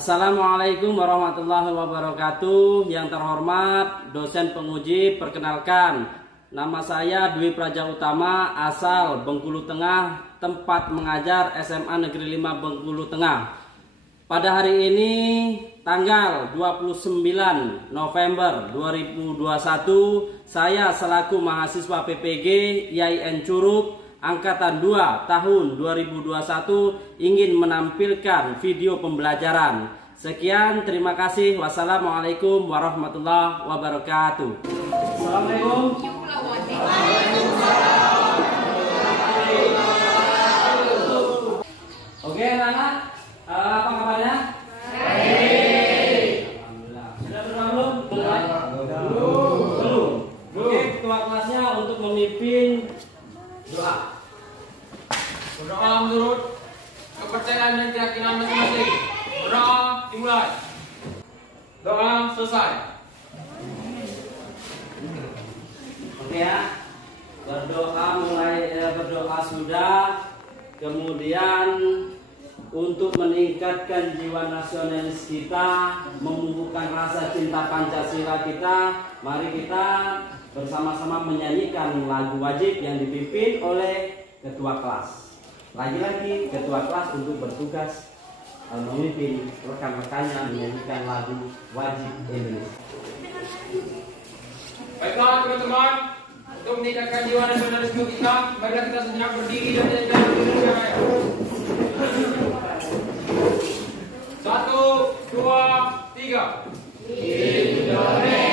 Assalamualaikum warahmatullahi wabarakatuh. Yang terhormat dosen penguji, perkenalkan, nama saya Dwi Praja Utama, asal Bengkulu Tengah, tempat mengajar SMA Negeri 5 Bengkulu Tengah. Pada hari ini tanggal 29 November 2021, saya selaku mahasiswa PPG IAIN Curug Angkatan 2 tahun 2021 ingin menampilkan video pembelajaran. Sekian, terima kasih. Wassalamualaikum warahmatullahi wabarakatuh. Assalamualaikum. Oke, anak-anak, apa kabarnya? Baik. Alhamdulillah. Sudah belum? Belum. Oke, ketua kelasnya untuk memimpin doa. Berdoa menurut kepercayaan dan keyakinan masing-masing. Berdoa dimulai. Doa selesai. Oke ya. Berdoa sudah. Kemudian untuk meningkatkan jiwa nasionalis kita, memupukkan rasa cinta Pancasila kita, mari kita bersama-sama menyanyikan lagu wajib yang dipimpin oleh ketua kelas. Lagi-lagi ketua kelas untuk bertugas memimpin rekan-rekannya menyanyikan lagu wajib Indonesia. Baiklah teman-teman, untuk meningkatkan jiwa nasionalisme kita, marilah kita sejenak berdiri dan menyanyikan Indonesia Raya. 1, 2, 3. Indonesia.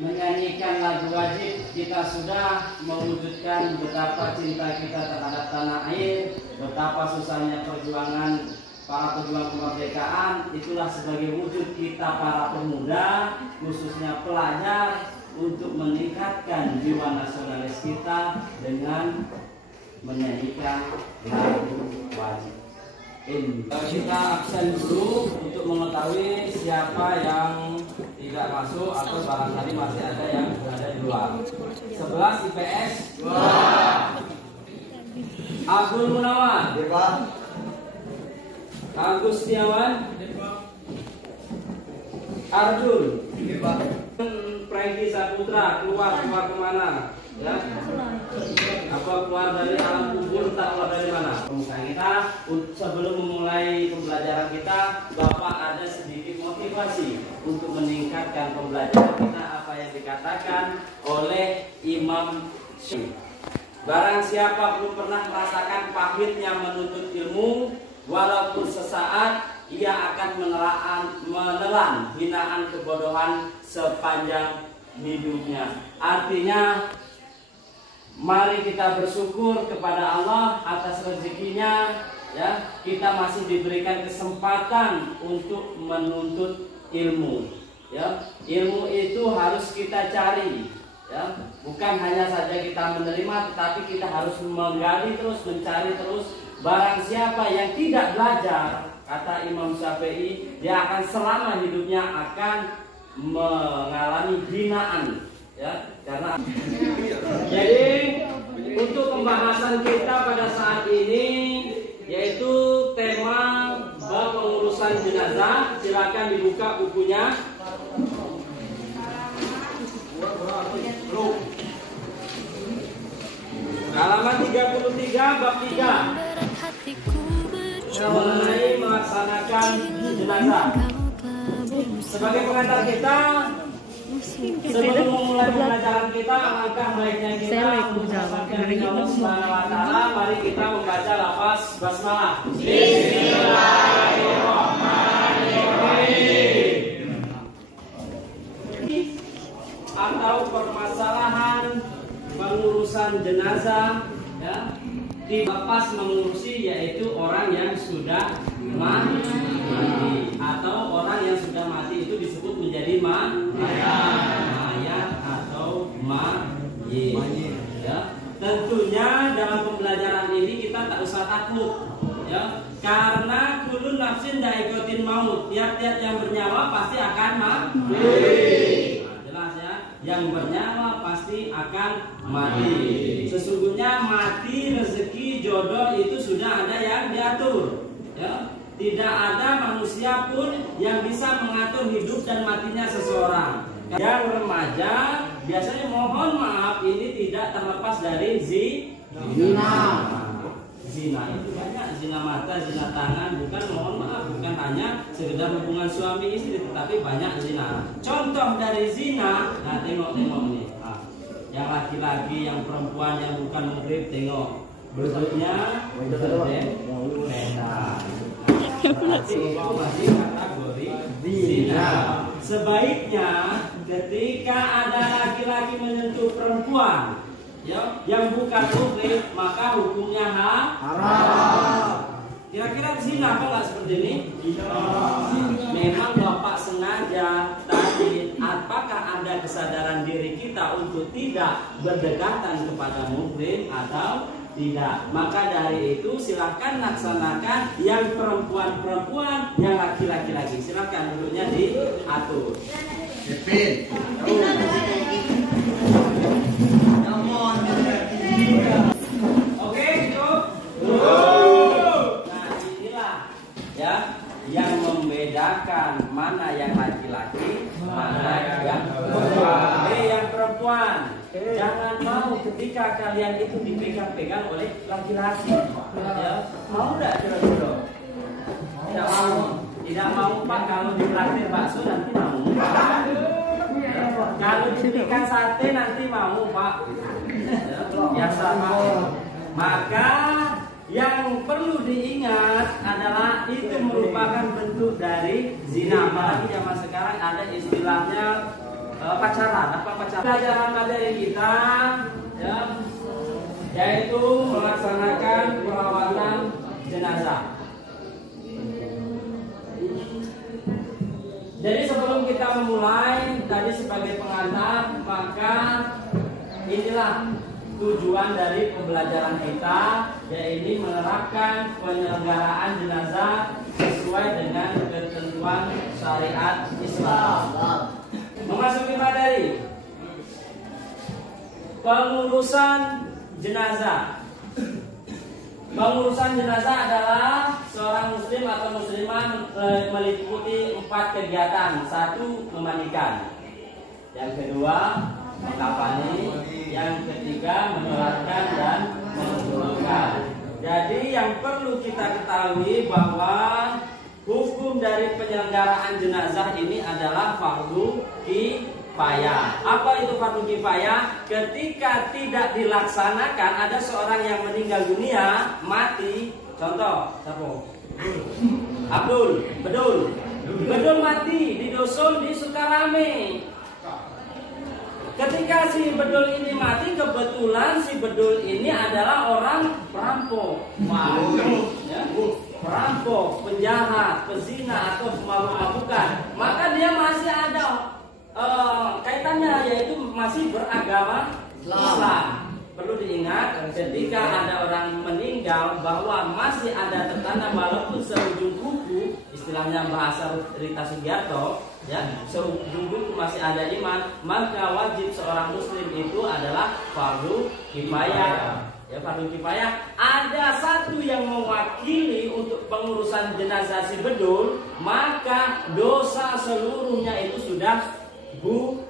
Menyanyikan lagu wajib, kita sudah mewujudkan betapa cinta kita terhadap tanah air, betapa susahnya perjuangan para pejuang kemerdekaan. Itulah sebagai wujud kita para pemuda, khususnya pelajar, untuk meningkatkan jiwa nasionalis kita dengan menyanyikan lagu wajib. Kita absen dulu untuk mengetahui siapa yang tidak masuk atau barangkali masih ada yang berada di luar. 11 IPS. Abdul Munawar. Agus Setiawan. Arjun. Franky Saputra keluar kemana? Ya? Apa keluar dari alam kubur, tak keluar dari mana? Pemukaan kita, sebelum memulai pembelajaran kita, Bapak ada sedikit motivasi untuk meningkatkan pembelajaran kita, apa yang dikatakan oleh Imam Syafi'i. Barang siapa belum pernah merasakan pahitnya menuntut ilmu, walaupun sesaat, ia akan menelan hinaan kebodohan sepanjang hidupnya. Artinya, mari kita bersyukur kepada Allah atas rezekinya, ya. Kita masih diberikan kesempatan untuk menuntut ilmu, ya. Ilmu itu harus kita cari, ya. Bukan hanya saja kita menerima, tetapi kita harus menggali terus, mencari terus. Barang siapa yang tidak belajar, kata Imam Syafi'i, dia akan selama hidupnya akan mengalami hinaan, ya. Karena jadi untuk pembahasan kita pada saat ini yaitu tema bab pengurusan jenazah. Silakan dibuka bukunya. Halaman 33 bab 3 mengenai melaksanakan jenazah. Sebagai pengantar kita, Sebelum memulai pembelajaran kita, alangkah baiknya kita mengucapkan Allah Subhanahu wa Ta'ala. Mari kita membaca lafaz basmalah. Bismillahirrahmanirrahim. Atau permasalahan pengurusan jenazah, ya, dilepas mengurusi, yaitu orang yang sudah mati atau orang yang sudah mati itu disebut menjadi mayat atau mayit. Ya. Tentunya dalam pembelajaran ini kita tak usah takut, ya, karena kullu nafsin dha'iqatul maut. Tiap-tiap yang bernyawa pasti akan mati. Jelas ya, yang bernyawa pasti akan mati. Sesungguhnya mati, rezeki, jodoh itu sudah ada yang diatur, ya. Tidak ada manusia pun yang bisa mengatur hidup dan matinya seseorang. Yang remaja biasanya mohon maaf ini tidak terlepas dari zina. Zina itu banyak, zina mata, zina tangan, bukan mohon maaf, bukan hanya sekedar hubungan suami istri, tetapi banyak zina. Contoh dari zina, nah tengok nih, yang laki-laki, yang perempuan, yang bukan muhrim, tengok bentuknya berbeda. Berarti itu masih kategori zina. Sebaiknya ketika ada laki-laki menyentuh perempuan, ya, yang bukan muhrim, maka hukumnya haram. Kira-kira zina apa nggak seperti ini? Memang Bapak sengaja tadi, apakah ada kesadaran diri kita untuk tidak berdekatan kepada muhrim atau tidak? Maka dari itu silahkan laksanakan yang perempuan-perempuan, yang laki-laki lagi. Silahkan duduknya diatur. Oke, cukup. Nah, inilah ya yang membedakan mana yang laki-laki, mana yang perempuan. Yang perempuan, jangan mau ketika kalian itu dipegang-pegang oleh laki-laki. Ya, mau nggak kira-kira? Tidak mau. Tidak mau Pak, kalau dipraktir bakso nanti mau. Kalau diberikan sate nanti mau Pak. Biasa Pak. Maka yang perlu diingat adalah itu merupakan bentuk dari zina. Apalagi zaman sekarang ada istilahnya pacaran. Apa pacaran? Pelajaran materi kita, ya, yaitu melaksanakan perawatan jenazah. Jadi sebelum kita memulai tadi sebagai pengantar, maka inilah tujuan dari pembelajaran kita, yaitu menerapkan penyelenggaraan jenazah sesuai dengan ketentuan syariat Islam. Memasuki materi pengurusan jenazah. Pengurusan jenazah adalah seorang muslim atau muslimah meliputi 4 kegiatan. 1. Memandikan. Yang kedua, mengkafani. Yang ketiga, menyolatkan dan menguburkan. Jadi yang perlu kita ketahui bahwa hukum dari penyelenggaraan jenazah ini adalah fardu kifayah. Apa itu fardu kifayah? Ketika tidak dilaksanakan, ada seorang yang meninggal dunia, mati. Contoh, siapa? Abdul, Bedul mati di dusun di Sukarame. Ketika si Bedul ini mati, kebetulan si Bedul ini adalah orang perampok, ya? Perampok, penjahat, pezina atau pemabuk-mabukan. Maka dia masih ada kaitannya, yaitu masih beragama Islam. Perlu diingat ketika ada orang meninggal bahwa masih ada tertanda walaupun seujung kuku, istilahnya bahasa Rita Sugiarto, ya, seujung kuku masih ada iman, maka wajib seorang muslim itu adalah fardu kifayah. Ya, fardu kifayah. Ada satu yang mewakili untuk pengurusan jenazah si Bedul, maka dosa seluruhnya itu sudah gugur.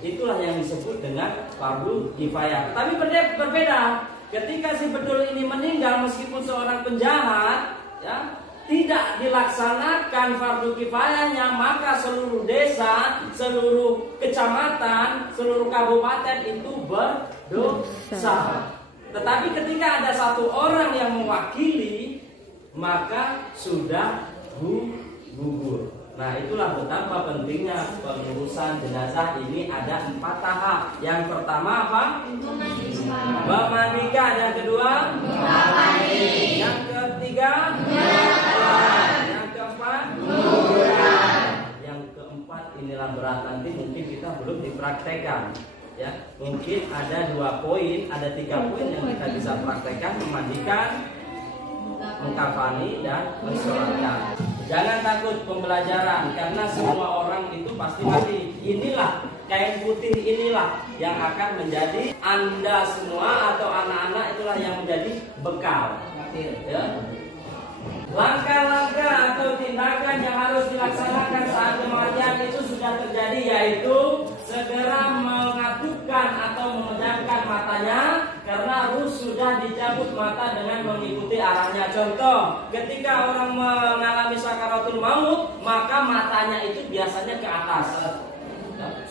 Itulah yang disebut dengan fardu kifayah. Tapi berbeda ketika si Bedul ini meninggal meskipun seorang penjahat, ya, tidak dilaksanakan fardu kifayahnya, maka seluruh desa, seluruh kecamatan, seluruh kabupaten itu berdosa. Tetapi ketika ada satu orang yang mewakili, maka sudah gugur. Nah, itulah betapa pentingnya pengurusan jenazah ini ada 4 tahap. Yang pertama apa? Memandikan. Yang kedua? Yang ketiga? Yang keempat? Yang keempat inilah berat, nanti mungkin kita belum dipraktekkan. Ya, mungkin ada 2 poin, ada 3 poin yang kita bisa praktekkan: memandikan, mengkafani, dan mensolatkan. Jangan takut pembelajaran, karena semua orang itu pasti mati. Inilah kain putih, inilah yang akan menjadi Anda semua atau anak-anak, itulah yang menjadi bekal. Ya. Langkah-langkah atau tindakan yang harus dilaksanakan saat kematian itu sudah terjadi, yaitu segera mengatupkan atau memejamkan matanya, karena ruh sudah dicabut mata dengan mengikuti arahnya. Contoh, ketika orang mengalami sakaratul maut, maka matanya itu biasanya ke atas.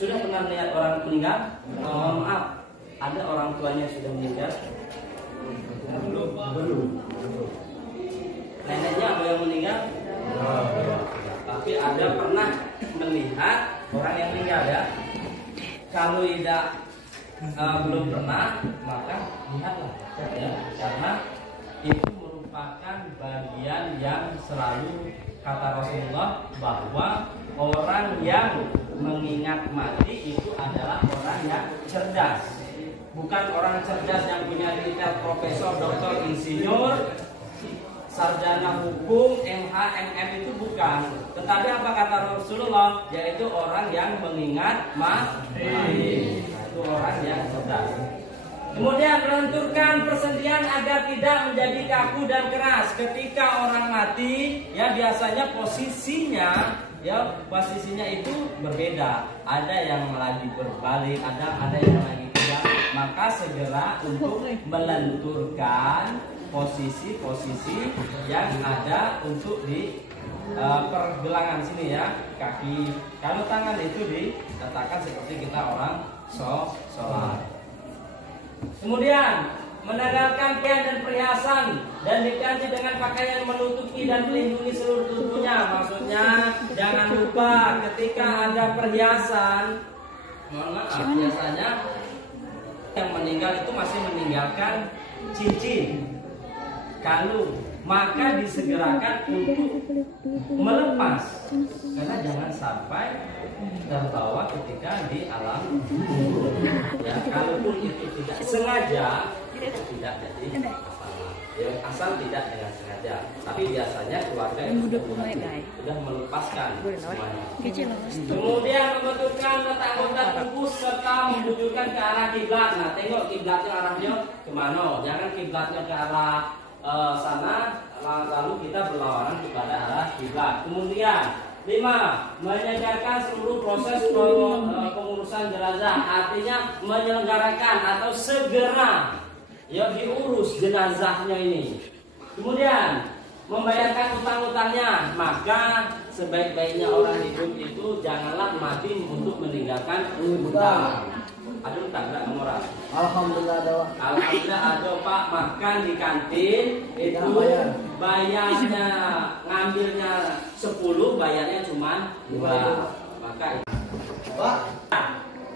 Sudah pernah lihat orang meninggal? Maaf, ada orang tuanya sudah meninggal? Belum. Neneknya ada yang meninggal? Tapi ada pernah melihat orang yang meninggal, ya. Kalau tidak belum pernah, maka lihatlah, ya, karena itu merupakan bagian yang selalu kata Rasulullah bahwa orang yang mengingat mati itu adalah orang yang cerdas, bukan orang cerdas yang punya tingkat profesor, doktor, insinyur, sarjana hukum, MH, MM, itu bukan. Tetapi apa kata Rasulullah? Yaitu orang yang mengingat mati. Itu orang yang cerdas. Kemudian melenturkan persendian agar tidak menjadi kaku dan keras. Ketika orang mati, ya biasanya posisinya itu berbeda. Ada yang lagi berbalik, ada yang lagi tidak. Maka segera untuk melenturkan posisi-posisi yang ada untuk di pergelangan sini, ya, kaki. Kalau tangan itu diletakkan seperti kita orang sholat. Kemudian menanggalkan pakaian dan perhiasan dan diganti dengan pakaian menutupi dan melindungi seluruh tubuhnya. Maksudnya jangan lupa ketika ada perhiasan, biasanya yang meninggal itu masih meninggalkan cincin, kalung, maka disegerakan untuk melepas, karena jangan sampai terbawa ketika di alam kubur. Ya, kalaupun itu tidak sengaja, tidak jadi masalah. Ya, asal tidak dengan sengaja. Tapi biasanya keluarga itu sudah melepaskan semuanya. Kemudian membetulkan letak anggota tubuh serta membujurkan ke arah kiblat. Nah, tengok kiblatnya arahnya kemana? Jangan kiblatnya ke arah sana, lalu kita berlawanan kepada arah kiblat. Kemudian 5. Menyegarkan seluruh proses pengurusan jenazah, artinya menyelenggarakan atau segera diurus jenazahnya ini. Kemudian membayarkan utang-utangnya, maka sebaik-baiknya orang hidup itu janganlah mati untuk meninggalkan utang. Ada utang enggak orang? Alhamdulillah ada. Alhamdulillah ada, Pak. Makan di kantin itu bayarnya, ngambilnya 10, bayarnya cuma 2. Maka Pak,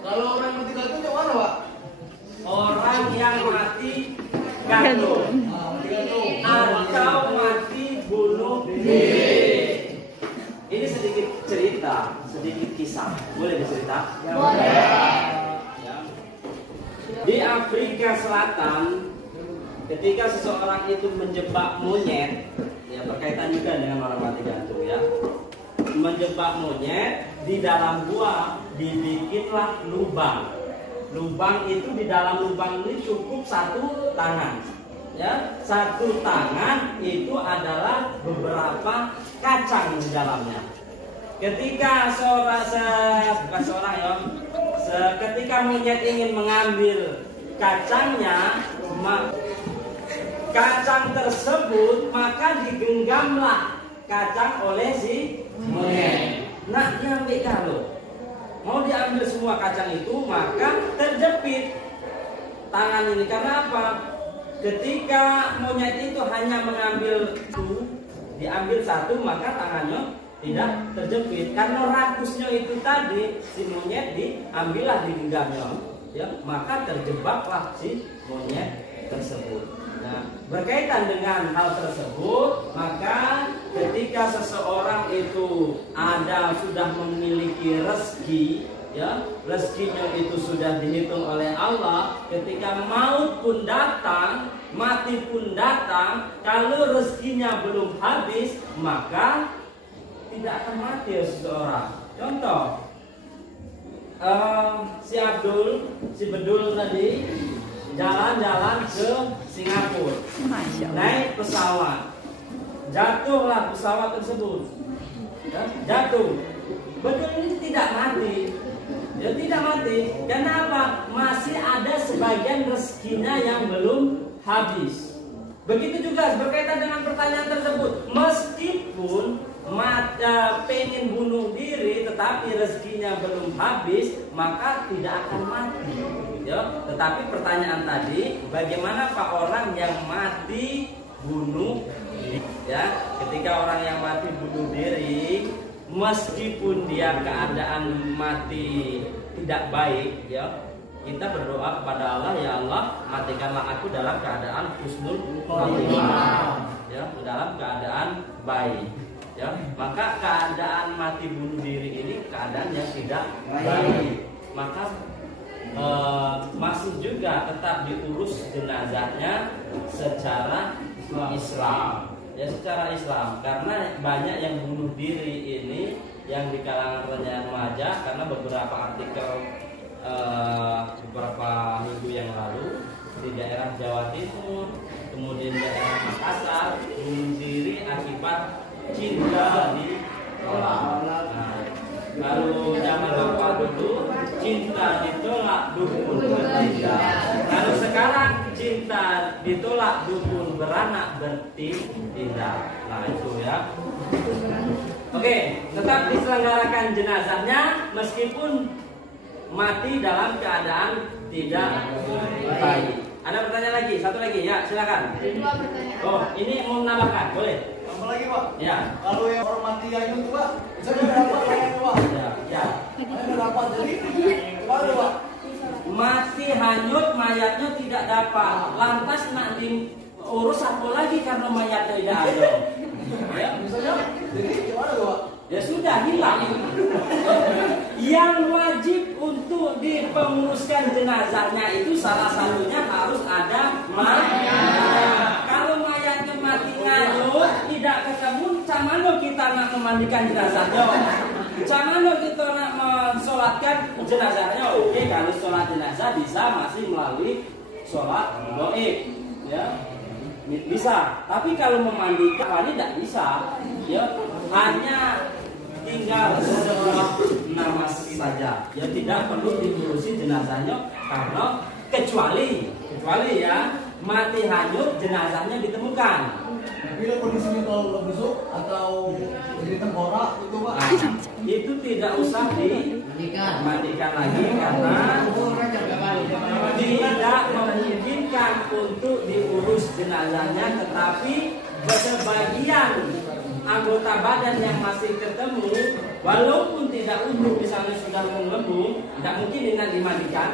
kalau orang mati gantung yang mana, Pak? orang yang mati gantung atau mati bunuh diri. Ini sedikit cerita, sedikit kisah. Boleh dicerita? Boleh. Di Afrika Selatan, ketika seseorang itu menjebak monyet, ya berkaitan juga dengan orang mati gantung, ya, menjebak monyet di dalam gua, dibikinlah lubang. Lubang itu, di dalam lubang ini cukup 1 tangan, ya, 1 tangan itu adalah beberapa kacang di dalamnya. Ketika ketika monyet ingin mengambil kacangnya, kacang tersebut maka digenggamlah kacang oleh si monyet. Nak diambil kalau mau diambil semua kacang itu, maka terjepit tangan ini. Karena apa? Ketika monyet itu hanya mengambil diambil satu, maka tangannya tidak terjepit. Karena rakusnya itu tadi, si monyet diambillah di genggamnya, ya, maka terjebaklah si monyet tersebut. Nah, berkaitan dengan hal tersebut, maka ketika seseorang itu sudah memiliki rezeki, ya, rezekinya itu sudah dihitung oleh Allah. Ketika maut pun datang, mati pun datang, kalau rezekinya belum habis, maka tidak akan mati ya seseorang. Contoh, si Abdul, si Bedul tadi jalan-jalan ke Singapura, naik pesawat, jatuhlah pesawat tersebut, ya, jatuh. Bedul ini tidak mati, ya, tidak mati. Kenapa? Masih ada sebagian rezekinya yang belum habis. Begitu juga berkaitan dengan pertanyaan tersebut, meskipun pengen bunuh diri tetapi rezekinya belum habis, maka tidak akan mati, ya. Tetapi pertanyaan tadi, bagaimana Pak orang yang mati bunuh diri, ya? Ketika orang yang mati bunuh diri, meskipun dia keadaan mati tidak baik, ya, kita berdoa kepada Allah, ya Allah, matikanlah aku dalam keadaan husnul khotimah, ya, dalam keadaan baik. Ya, maka keadaan mati bunuh diri ini keadaan yang tidak baik. Maka masih juga tetap diurus jenazahnya secara Islam. Ya, secara Islam. Karena banyak yang bunuh diri ini yang di kalangan remaja, karena beberapa artikel beberapa minggu yang lalu di daerah Jawa Timur, kemudian daerah Makassar, bunuh diri akibat cinta ditolak. Nah, kalau zaman bapak dulu cinta ditolak dukun bertindak. Kalau sekarang cinta ditolak dukun beranak bertindak. Nah itu ya. Oke, tetap diselenggarakan jenazahnya meskipun mati dalam keadaan tidak baik. Ada pertanyaan lagi? Satu lagi ya, silakan. Dua pertanyaan. Oh, ini mau menambahkan, boleh? Tambah lagi Pak. Ya. Kalau yang orang mati aja itu Pak, saya dapat yang Pak. Ya. Saya dapat jadi gimana Pak? Mati hanyut, mayatnya tidak dapat. Lantas nak diurus apa lagi karena mayatnya tidak ada? Ya, Misalnya, jadi gimana Pak? ya sudah hilang. Yang wajib untuk dipenguruskan jenazahnya itu salah satunya harus ada mayat. Kalau mayatnya mati ngayut, tidak ketemu, camano kita nak memandikan jenazahnya. Camano kita nak mensolatkan jenazahnya. Oke, kalau sholat jenazah bisa masih melalui sholat gaib, ya. Bisa, tapi kalau memandikan ini tidak bisa, ya, hanya tinggal sebuah nama saja, ya, tidak perlu diurusi jenazahnya, karena kecuali ya mati hanyut jenazahnya ditemukan. Bila kondisinya kalau busuk atau jadi tengkorak itu Pak. Nah, itu tidak usah dimandikan lagi karena tidak memungkinkan untuk diurus jenazahnya, tetapi sebagian anggota badan yang masih ketemu, walaupun tidak utuh, misalnya sudah mengembung, tidak mungkin dengan dimandikan,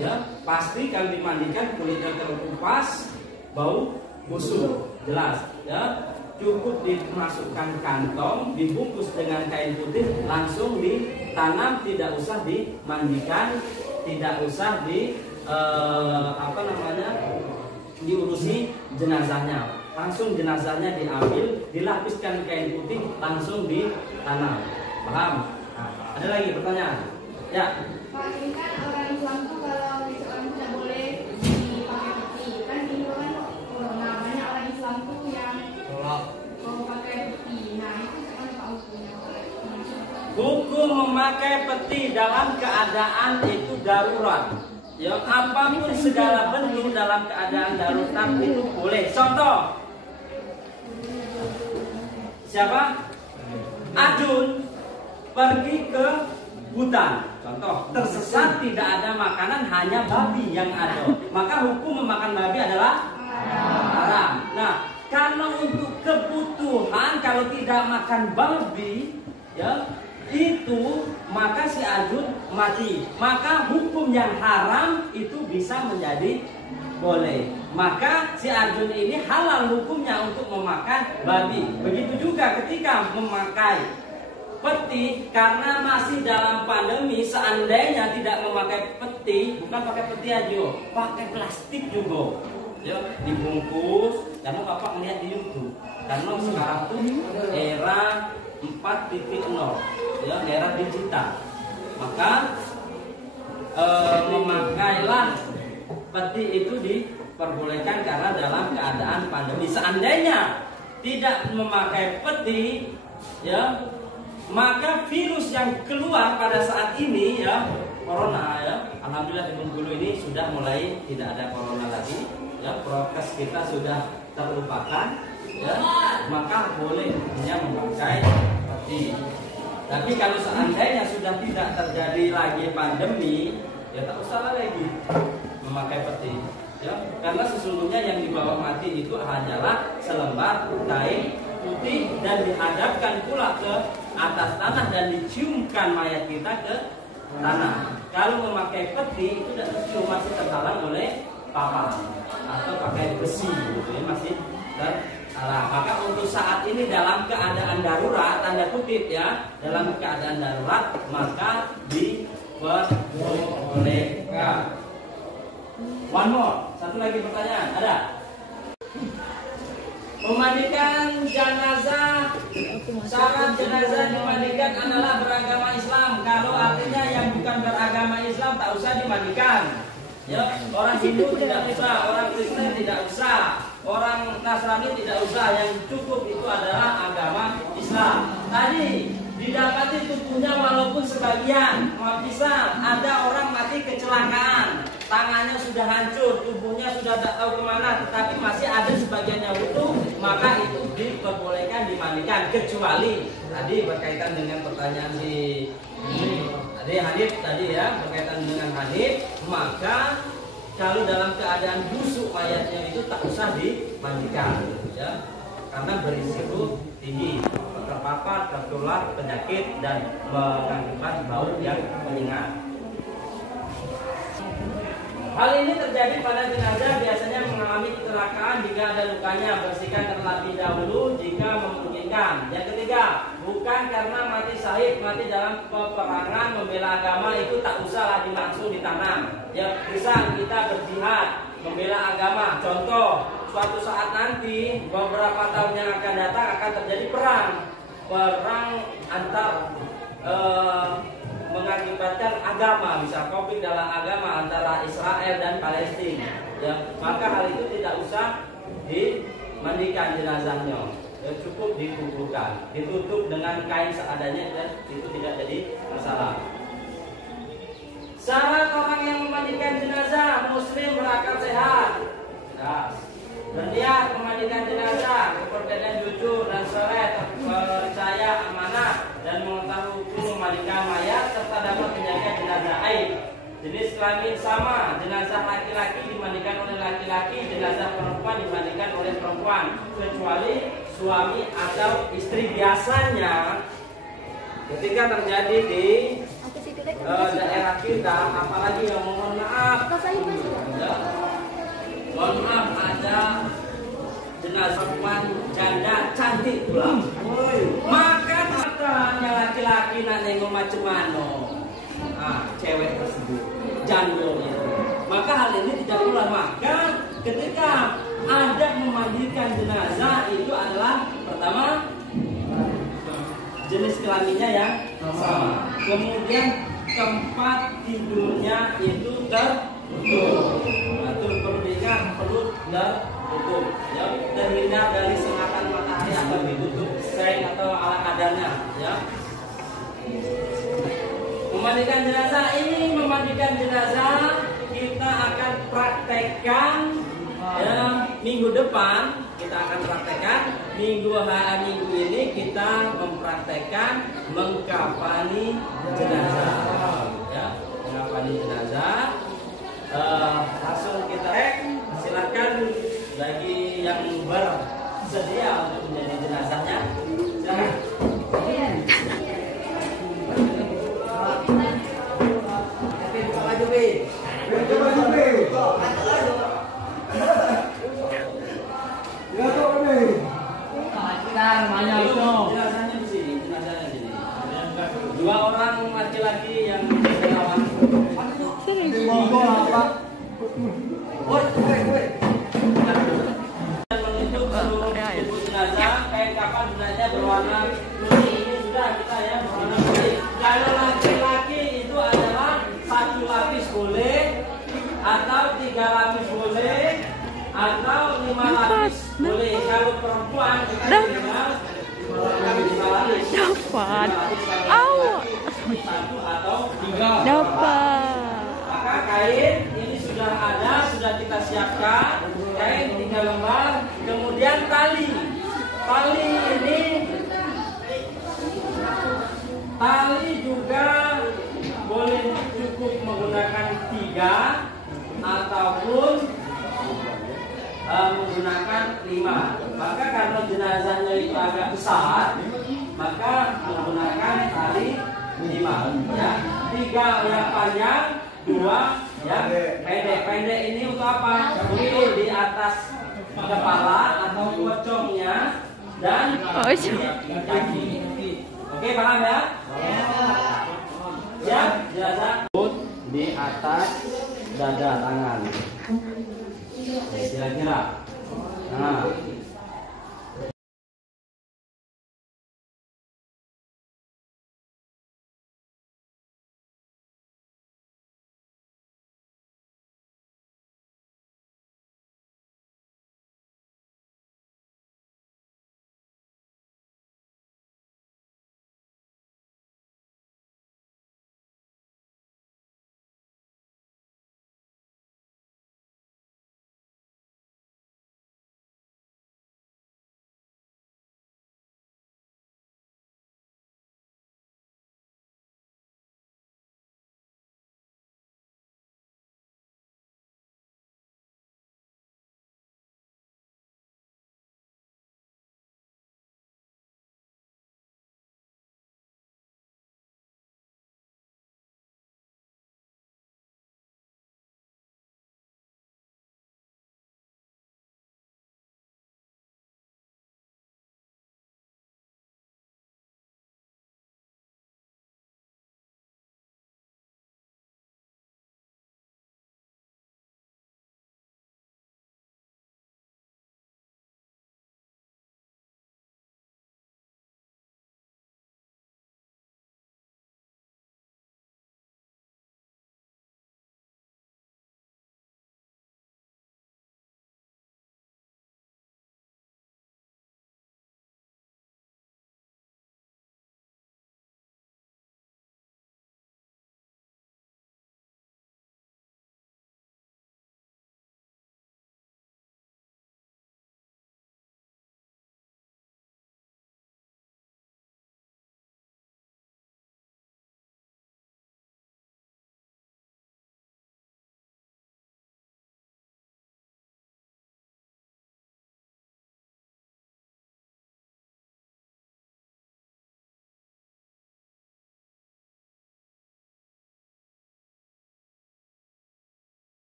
ya, pasti kalau dimandikan kulitnya terkupas, bau busuk, jelas, ya. Cukup dimasukkan kantong, dibungkus dengan kain putih, langsung ditanam, tidak usah dimandikan, tidak usah diurusi jenazahnya. Langsung jenazahnya diambil, dilapiskan kain putih, langsung ditanam. Paham? Nah, ada lagi pertanyaan? Ya. Pak, ini kan orang Islam tuh kalau misalkan tidak boleh dipakai peti, kan ini kan namanya orang Islam tuh yang mau pakai peti. Nah itu kan Pak hukumnya? Hukum memakai peti dalam keadaan itu darurat. Ya, apapun segala bentuk dalam keadaan darurat itu boleh. Contoh, siapa? Ajun pergi ke hutan, contoh tersesat, tidak ada makanan, hanya babi yang ada, maka hukum memakan babi adalah haram. Nah, kalau untuk kebutuhan, kalau tidak makan babi, ya itu maka si Ajun mati. Maka hukum yang haram itu bisa menjadi boleh. Maka si Arjun ini halal hukumnya untuk memakan babi. Begitu juga ketika memakai peti, karena masih dalam pandemi, seandainya tidak memakai peti, bukan pakai peti aja, pakai plastik juga, ya dibungkus. Karena Bapak melihat di YouTube, karena sekarang tuh era 4.0, ya era digital, maka memakailah peti itu diperbolehkan karena dalam keadaan pandemi. Seandainya tidak memakai peti, ya maka virus yang keluar pada saat ini, ya corona, ya alhamdulillah di Bengkulu ini sudah mulai tidak ada corona lagi, ya prokes kita sudah terlupakan, ya maka boleh hanya memakai peti. Tapi kalau seandainya sudah tidak terjadi lagi pandemi, ya tak usah lagi memakai peti, ya karena sesungguhnya yang dibawa mati itu hanyalah selembar kain putih dan dihadapkan pula ke atas tanah dan diciumkan mayat kita ke tanah. Kalau memakai peti itu masih terhalang oleh papan atau pakai besi, gitu ya, masih terhalang. Maka untuk saat ini dalam keadaan darurat, tanda kutip ya, dalam keadaan darurat maka diperbolehkan. One more, satu lagi pertanyaan, ada? Memandikan jenazah, syarat jenazah dimandikan adalah beragama Islam. Kalau artinya yang bukan beragama Islam tak usah dimandikan. Ya, orang Hindu tidak usah, orang Kristen tidak usah, orang Nasrani tidak usah. Yang cukup itu adalah agama Islam. Tadi didapati tubuhnya walaupun sebagian, bisa ada orang mati kecelakaan, tangannya sudah hancur, tubuhnya sudah tak tahu kemana, tetapi masih ada sebagiannya utuh, maka itu diperbolehkan dimandikan, kecuali tadi berkaitan dengan pertanyaan tadi Hanif tadi ya, berkaitan dengan Hanif, maka kalau dalam keadaan busuk mayatnya itu tak usah dimandikan, ya, karena berisiko tinggi terpapar, tertular penyakit dan mengakibatkan bau yang menyengat. Hal ini terjadi pada jenazah biasanya mengalami kecelakaan jika ada lukanya, bersihkan terlebih dahulu jika memungkinkan. Yang ketiga, bukan karena mati syahid, mati dalam peperangan membela agama itu tak usah lagi langsung ditanam. Ya, bisa kita berjihad membela agama. Contoh, suatu saat nanti beberapa tahun yang akan datang akan terjadi perang antar mengakibatkan agama, bisa konflik dalam agama antara Israel dan Palestina, ya maka hal itu tidak usah dimandikan jenazahnya, ya, cukup dikuburkan, ditutup dengan kain seadanya dan itu tidak jadi masalah. Syarat orang yang memandikan jenazah muslim berakal sehat, ya. Berniat memandikan jenazah, kepercayaan jujur dan soleh, percaya amanah dan mengetahui hukum memandikan mayat serta dapat menjaga jenazah aib. Jenis kelamin sama, jenazah laki-laki dimandikan oleh laki-laki, jenazah perempuan dimandikan oleh perempuan, kecuali suami atau istri. Biasanya ketika terjadi di daerah kita, apalagi yang mohon maaf, mohon maaf ada jenazah perempuan janda cantik pula, maka hanya laki-laki nak nengok macam mana cewek tersebut janda itu, maka hal ini tidak pula. Maka ketika ada memandikan jenazah itu adalah pertama jenis kelaminnya yang sama, kemudian tempat tidurnya itu tertutup. Perlu diingat, perlu tertutup, ya, terhindar dari sengatan matahari atau ditutup seng atau ala kadarnya, ya. Memandikan jenazah kita akan praktekkan, ya, minggu depan kita akan praktekkan minggu ini kita mempraktekkan mengkafani jenazah. Ya, mengkafani jenazah. Langsung kita silakan bagi yang bersedia untuk menjadi jenazahnya. Silakan. Jenazahnya di sini, jenazahnya di sini. Dua orang laki-laki yang dirawat. Dan menutup seluruh tubuh jenazah, kain kafan jenazah berwarna putih. Ini sudah kita ya berwarna putih. Kalau laki-laki itu adalah 1 lapis boleh, atau 3 lapis boleh, atau 5 lapis boleh. Kalau perempuan kita tinggal 5 lapis. Dapat. Satu atau 3. Dapat. Maka kain ini sudah ada, sudah kita siapkan. Kain 3 lembar. Kemudian tali. Tali juga boleh cukup menggunakan 3 ataupun menggunakan 5. Maka karena jenazahnya itu agak besar, maka menggunakan tali 5 ya. 3 yang panjang, 2 yang pendek ini untuk apa? Untuk di atas kepala atau pocongnya dan kaki. Oke, paham ya? Ya, jenazah di atas dada tangan. Kira-kira. Nah,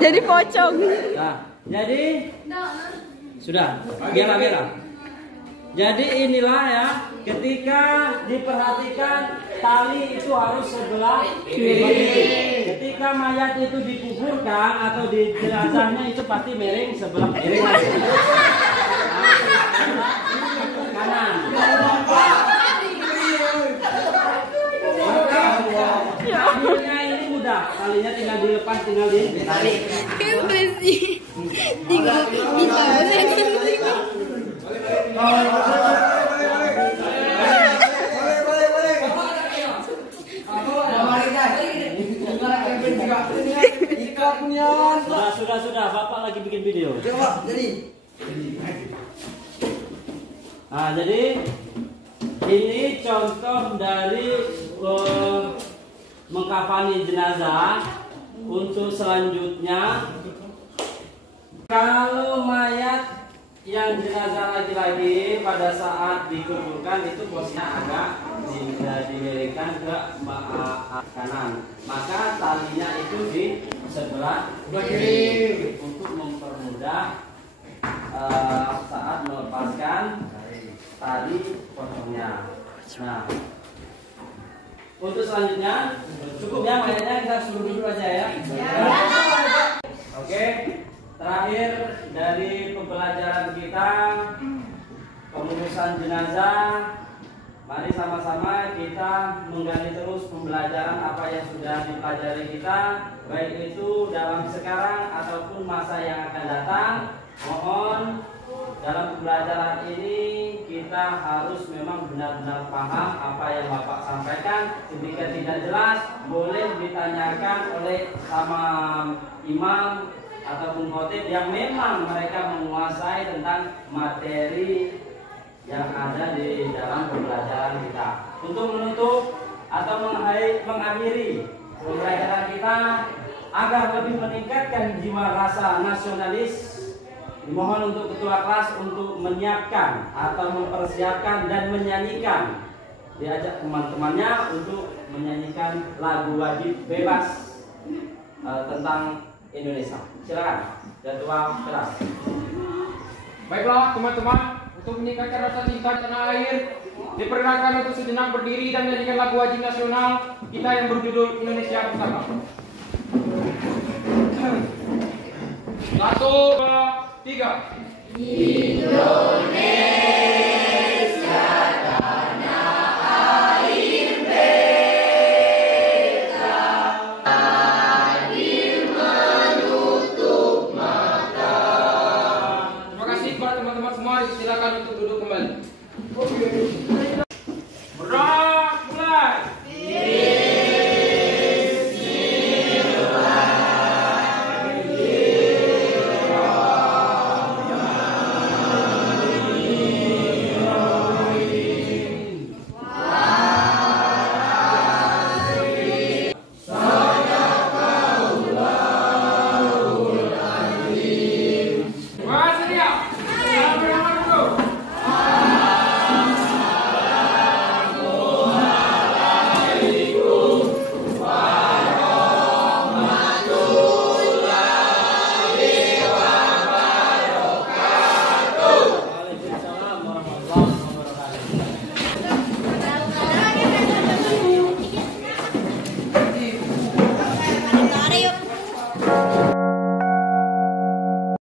Jadi pocong. Nah, jadi sudah, biar. Jadi inilah ya, ketika diperhatikan tali itu harus sebelah kiri. Ketika mayat itu dikuburkan atau di jenazahnya itu pasti miring sebelah kiri. Kanan. Talinya ini mudah, talinya tinggal dilepas, tinggal ditarik. Tinggal ditarik. Sudah, Bapak lagi bikin video. Nah, jadi ini contoh dari mengkafani jenazah. Untuk selanjutnya, kalau mayat yang jenazah laki-laki pada saat dikuburkan itu posnya agak dimiringkan ke kanan, maka talinya itu di sebelah kiri untuk mempermudah saat melepaskan tali pocongnya. Nah, untuk selanjutnya cukup ya mayatnya, kita suruh dulu aja ya. Oke. Terakhir dari pembelajaran kita pengurusan jenazah, mari sama-sama kita menggali terus pembelajaran apa yang sudah dipelajari kita, baik itu dalam sekarang ataupun masa yang akan datang. Mohon dalam pembelajaran ini kita harus memang benar-benar paham apa yang Bapak sampaikan. Jika tidak jelas, boleh ditanyakan oleh sama imam ataupun khotib yang memang mereka menguasai tentang materi yang ada di dalam pembelajaran kita. Untuk menutup atau mengakhiri pembelajaran kita agar lebih meningkatkan jiwa rasa nasionalis, dimohon untuk ketua kelas untuk menyiapkan atau mempersiapkan dan menyanyikan, diajak teman-temannya untuk menyanyikan lagu wajib bebas tentang Indonesia. Silakan, ketua kelas. Baiklah teman-teman, untuk meningkatkan rasa cinta tanah air, diperkenalkan untuk sejenak berdiri dan menyanyikan lagu wajib nasional kita yang berjudul Indonesia Bersama. 1, 2, 3. Indonesia